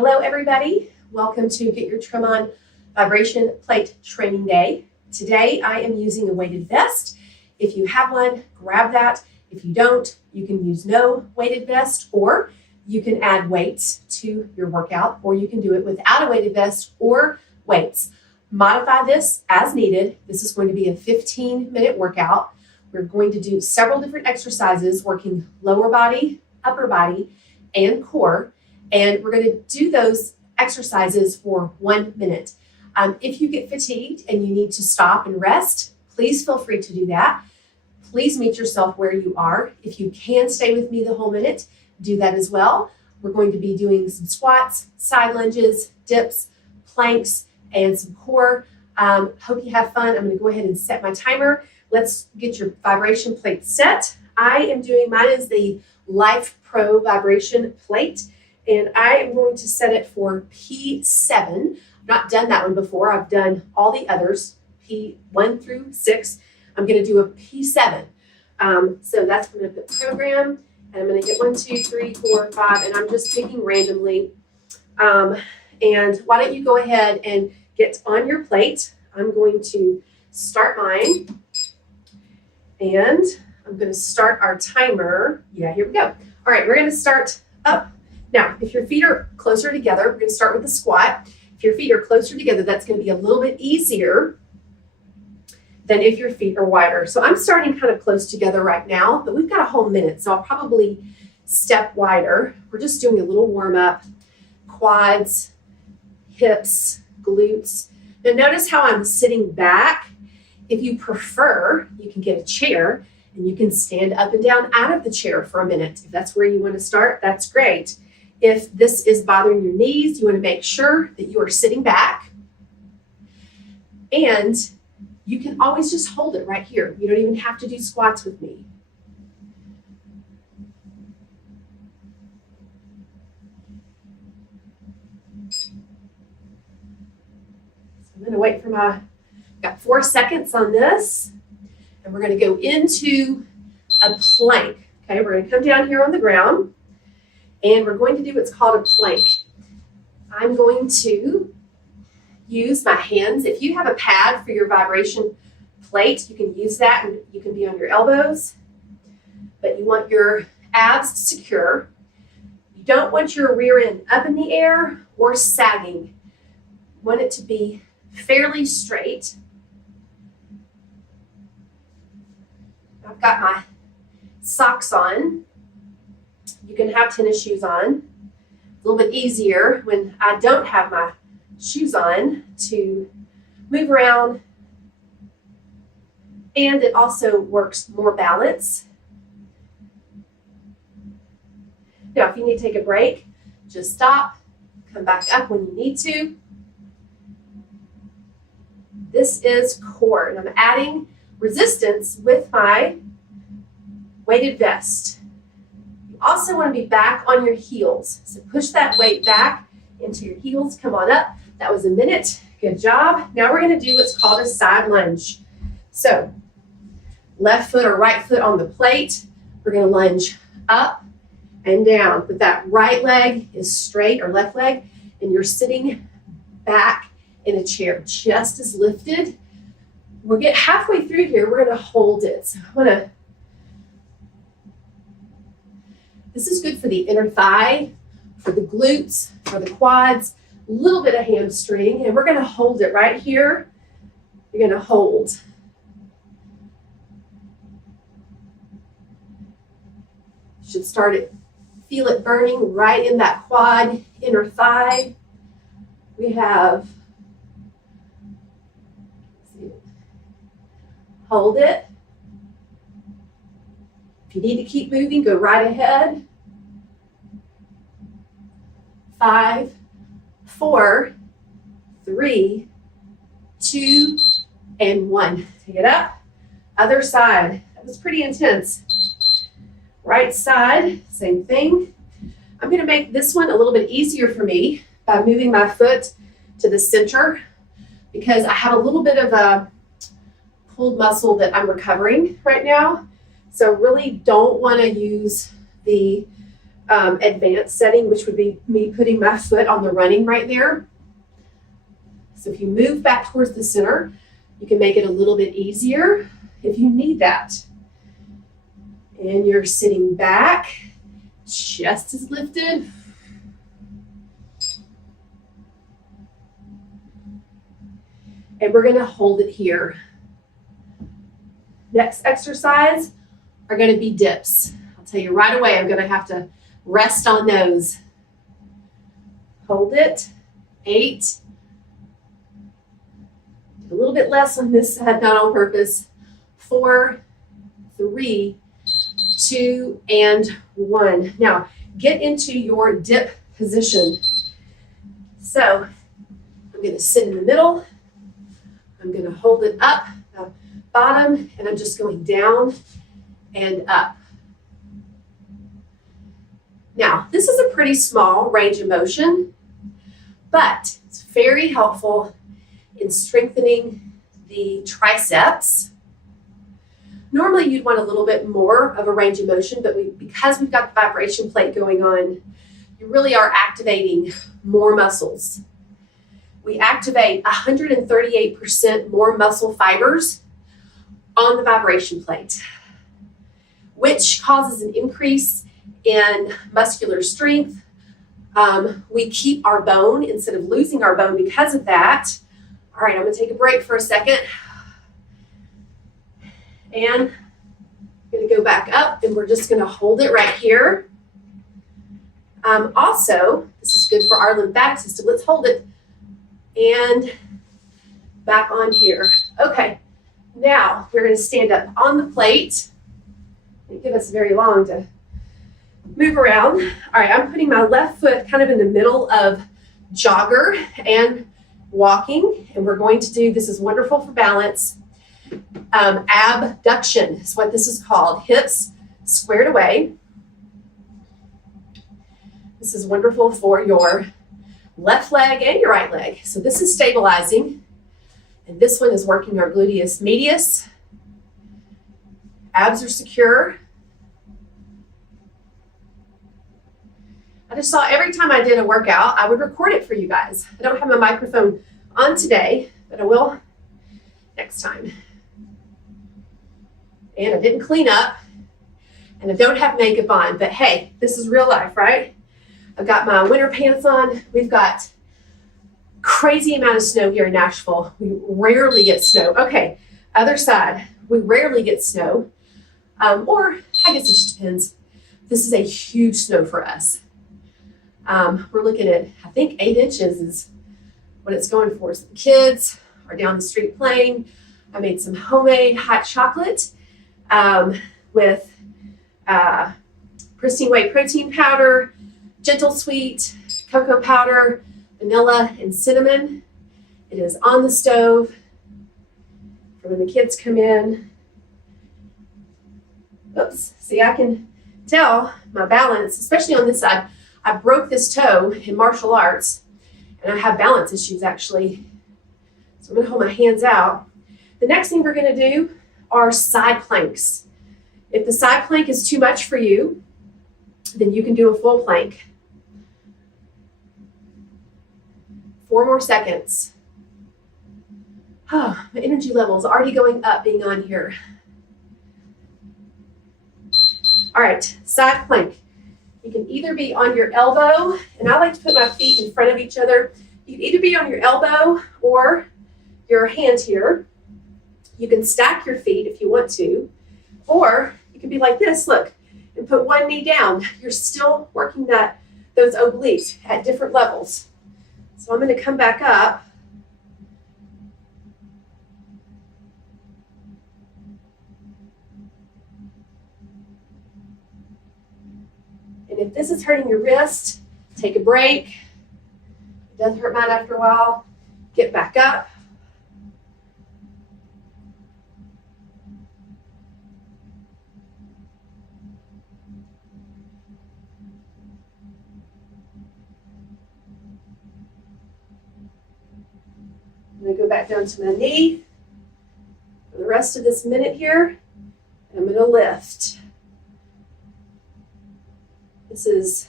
Hello everybody, welcome to Get Your Trim On Vibration Plate Training Day. Today I am using a weighted vest. If you have one, grab that. If you don't, you can use no weighted vest, or you can add weights to your workout, or you can do it without a weighted vest or weights. Modify this as needed. This is going to be a 15-minute workout. We're going to do several different exercises working lower body, upper body, and core. And we're going to do those exercises for 1 minute. If you get fatigued and you need to stop and rest, please feel free to do that. Please meet yourself where you are. If you can stay with me the whole minute, do that as well. We're going to be doing some squats, side lunges, dips, planks, and some core. Hope you have fun. I'm going to go ahead and set my timer. Let's get your vibration plate set. Mine is the Life Pro vibration plate. And I am going to set it for P7. I've not done that one before. I've done all the others, P1 through 6. I'm going to do a P7. So that's going to put program. And I'm going to hit 1, 2, 3, 4, 5. And I'm just picking randomly. And why don't you go ahead and get on your plate. I'm going to start mine. And I'm going to start our timer. Yeah, here we go. All right, we're going to start up. Now, if your feet are closer together, we're going to start with the squat. If your feet are closer together, that's going to be a little bit easier than if your feet are wider. So I'm starting kind of close together right now, but we've got a whole minute, so I'll probably step wider. We're just doing a little warm up, quads, hips, glutes. Now notice how I'm sitting back. If you prefer, you can get a chair and you can stand up and down out of the chair for a minute. If that's where you want to start, that's great. If this is bothering your knees, you want to make sure that you are sitting back. And you can always just hold it right here. You don't even have to do squats with me. So I'm going to wait for got 4 seconds on this. And we're going to go into a plank. Okay, we're going to come down here on the ground. And we're going to do what's called a plank. I'm going to use my hands. If you have a pad for your vibration plate, you can use that and you can be on your elbows. But you want your abs secure. You don't want your rear end up in the air or sagging. You want it to be fairly straight. I've got my socks on. You can have tennis shoes on. A little bit easier when I don't have my shoes on to move around. And it also works more balance. Now, if you need to take a break, just stop, come back up when you need to. This is core, and I'm adding resistance with my weighted vest. Also want to be back on your heels. So push that weight back into your heels. Come on up. That was a minute. Good job. Now we're going to do what's called a side lunge. So left foot or right foot on the plate. We're going to lunge up and down. But that right leg is straight, or left leg, and you're sitting back in a chair just as lifted. We'll get halfway through here. We're going to hold it. So I want to. This is good for the inner thigh, for the glutes, for the quads, a little bit of hamstring, and we're going to hold it right here. You're going to hold. You should start it, feel it burning right in that quad, inner thigh. We have, hold it. If you need to keep moving, go right ahead. 5, 4, 3, 2, and 1. Take it up. Other side. That was pretty intense. Right side, same thing. I'm going to make this one a little bit easier for me by moving my foot to the center, because I have a little bit of a pulled muscle that I'm recovering right now. So really don't want to use the advanced setting, which would be me putting my foot on the running right there. So if you move back towards the center, you can make it a little bit easier if you need that. And you're sitting back, chest is lifted. And we're gonna hold it here. Next exercise are gonna be dips. I'll tell you right away, I'm gonna have to rest on those. Hold it, 8. A little bit less on this side, not on purpose. 4, 3, 2, and 1. Now, get into your dip position. So, I'm gonna sit in the middle. I'm gonna hold it up, the bottom, and I'm just going down and up. Now, this is a pretty small range of motion, but it's very helpful in strengthening the triceps. Normally, you'd want a little bit more of a range of motion, but because we've got the vibration plate going on, you really are activating more muscles. We activate 138% more muscle fibers on the vibration plate, which causes an increase in muscular strength. We keep our bone instead of losing our bone because of that. All right, I'm gonna take a break for a second. And I'm gonna go back up and we're just gonna hold it right here. Also, this is good for our lymphatic system. Let's hold it and back on here. Okay, now we're gonna stand up on the plate. It give us very long to move around. All right, I'm putting my left foot kind of in the middle of jogger and walking, and we're going to do, this is wonderful for balance, abduction is what this is called. Hips squared away. This is wonderful for your left leg and your right leg. So this is stabilizing, and this one is working our gluteus medius. Abs are secure. I just saw every time I did a workout, I would record it for you guys. I don't have my microphone on today, but I will next time. And I didn't clean up, and I don't have makeup on, but hey, this is real life, right? I've got my winter pants on. We've got crazy amount of snow here in Nashville. We rarely get snow. Okay, other side, we rarely get snow, or I guess it just depends. This is a huge snow for us. We're looking at, I think 8 inches is what it's going for. So the kids are down the street playing. I made some homemade hot chocolate with pristine whey protein powder, gentle sweet, cocoa powder, vanilla, and cinnamon. It is on the stove for when the kids come in. Oops, see, I can tell my balance, especially on this side. I broke this toe in martial arts, and I have balance issues actually. So I'm gonna hold my hands out. The next thing we're gonna do are side planks. If the side plank is too much for you, then you can do a full plank. 4 more seconds. Oh, my energy level is already going up being on here. All right, side plank. You can either be on your elbow, and I like to put my feet in front of each other. You can either be on your elbow or your hand here. You can stack your feet if you want to, or you can be like this, look, and put one knee down. You're still working those obliques at different levels. So I'm going to come back up. And if this is hurting your wrist, take a break. It doesn't hurt mine after a while. Get back up. I'm going to go back down to my knee for the rest of this minute here. And I'm going to lift. This is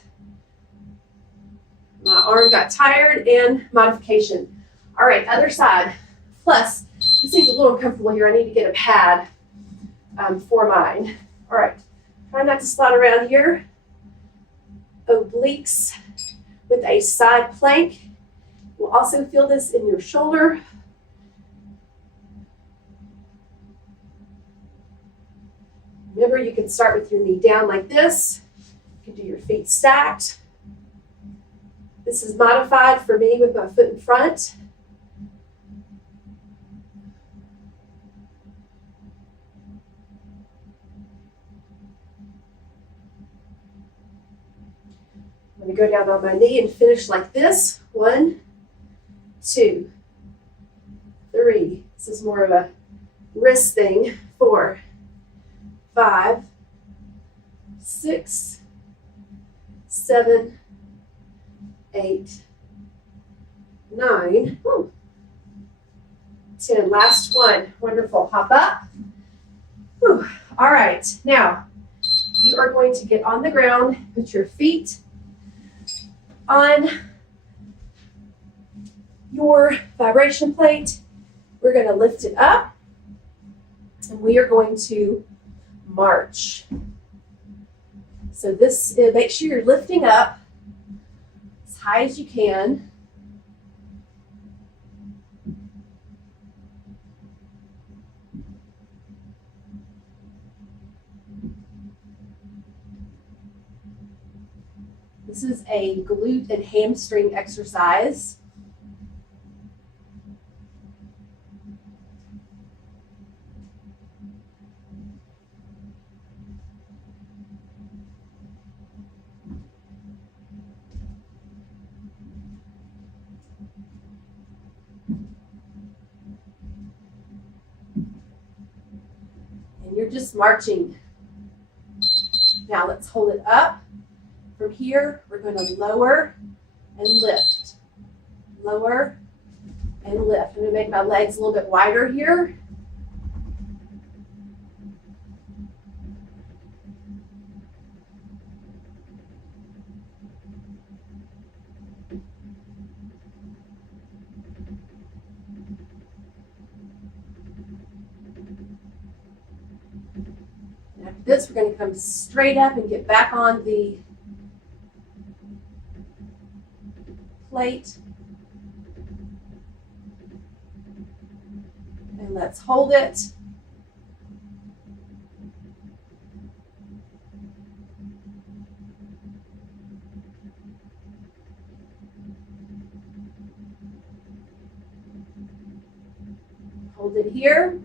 my arm got tired and modification. All right, other side. Plus, this thing's a little uncomfortable here. I need to get a pad for mine. All right, try not to slide around here. Obliques with a side plank. You'll also feel this in your shoulder. Remember, you can start with your knee down like this. You can do your feet stacked. This is modified for me with my foot in front. I'm going to go down on my knee and finish like this. 1, 2, 3. This is more of a wrist thing. 4, 5, 6, 7, 8, 9, 10. Last one. Wonderful. Hop up. Whew. All right. Now, you are going to get on the ground, put your feet on your vibration plate. We're going to lift it up, and we are going to march. So this, make sure you're lifting up as high as you can. This is a glute and hamstring exercise. And you're just marching. Now let's hold it up. From here, we're going to lower and lift. Lower and lift. I'm going to make my legs a little bit wider here. And after this, we're going to come straight up and get back on the plate. And let's hold it. Hold it here.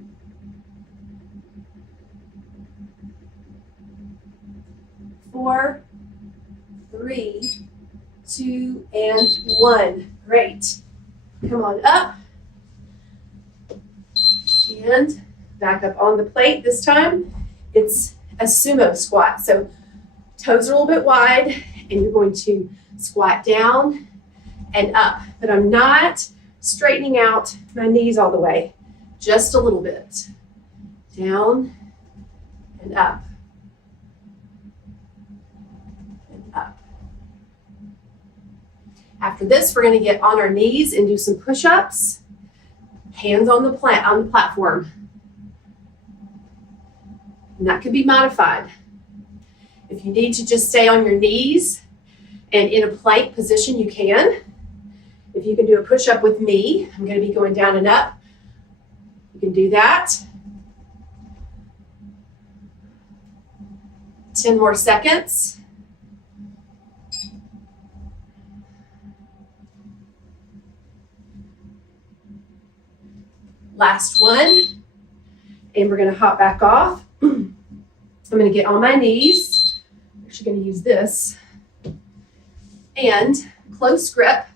Four, 3, 2, and 1. Great. Come on up. And back up on the plate. This time, it's a sumo squat. So toes are a little bit wide, and you're going to squat down and up. But I'm not straightening out my knees all the way. Just a little bit. Down and up. Up. After this, we're going to get on our knees and do some push-ups. Hands on the platform. And that could be modified. If you need to just stay on your knees and in a plank position, you can. If you can do a push-up with me, I'm going to be going down and up. You can do that. 10 more seconds. Last one. And we're going to hop back off. I'm going to get on my knees. I'm actually going to use this. And close grip.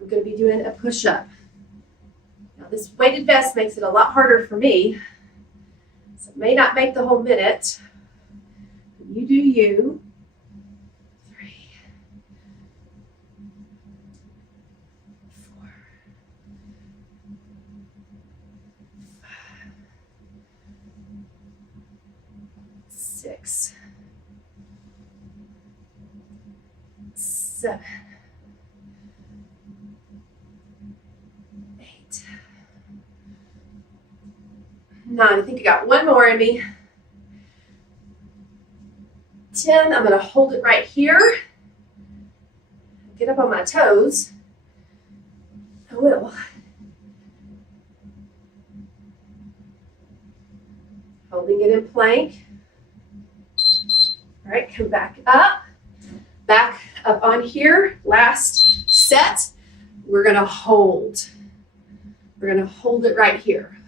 I'm going to be doing a push-up. Now this weighted vest makes it a lot harder for me. So it may not make the whole minute. You do you. 3, 4, 5, 6, 7, 8, 9. I think I got one more in me. 10. I'm going to hold it right here. Get up on my toes. I will. Holding it in plank. All right, come back up. Back up on here. Last set. We're going to hold. We're going to hold it right here.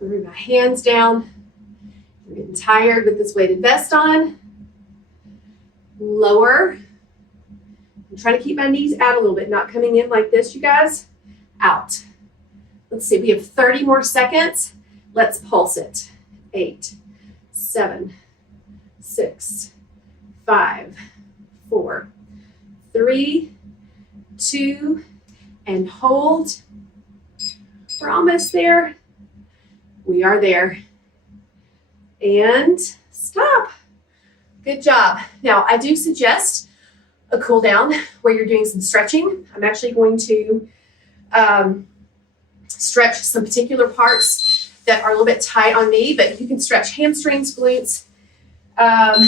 Bring my hands down. I'm getting tired with this weighted vest on. Lower. I'm trying to keep my knees out a little bit, not coming in like this, you guys. Out. Let's see, we have 30 more seconds. Let's pulse it. 8, 7, 6, 5, 4, 3, 2, and hold. We're almost there. We are there. And stop. Good job. Now, I do suggest a cool down where you're doing some stretching. I'm actually going to stretch some particular parts that are a little bit tight on me, but you can stretch hamstrings, glutes,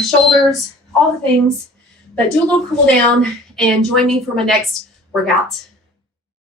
shoulders, all the things. But do a little cool down and join me for my next workout.